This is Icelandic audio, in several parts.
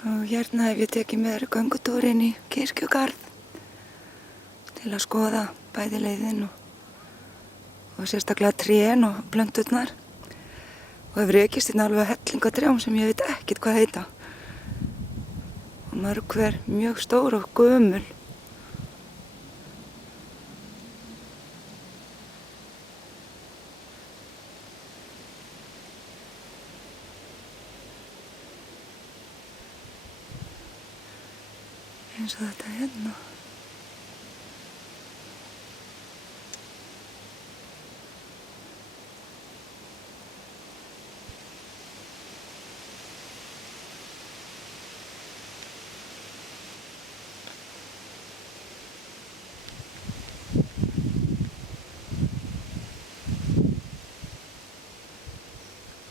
Og hérna hef ég tekið með göngutúr inn í kirkjugarð til að skoða bæði leiðin og sérstaklega trén og plönturnar. Og hefur rekist hérna alveg hellingatrjám sem ég veit ekkert hvað heita. Og mörg hver mjög stór og gömul. Eins og þetta hérna.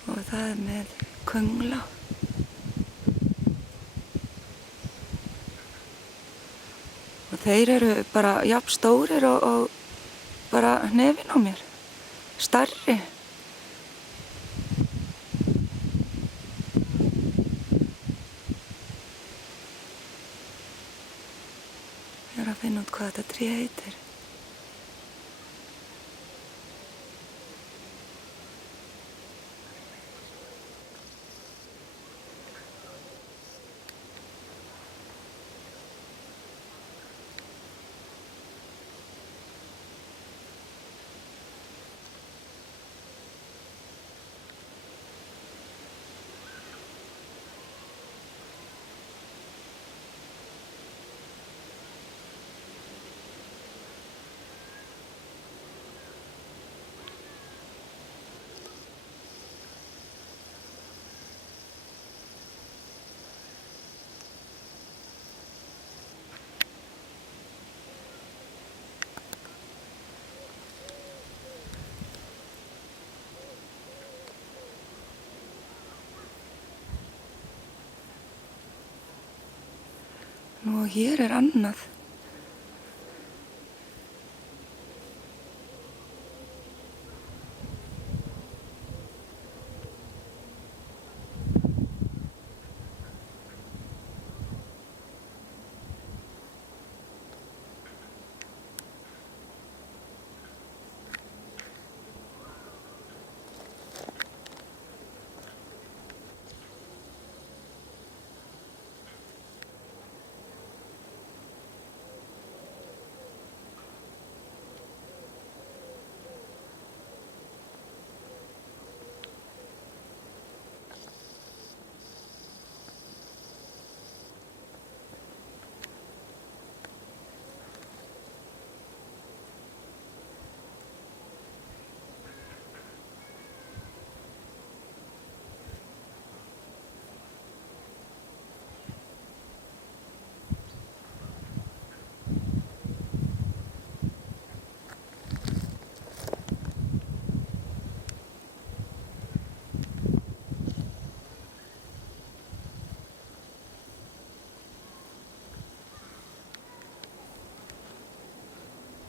Og það er með köngla. Og þeir eru bara jafn stórir og bara hnefinn á mér. Stærri. Ég er að finna út hvað þetta tré heitir. Nú hér er annað.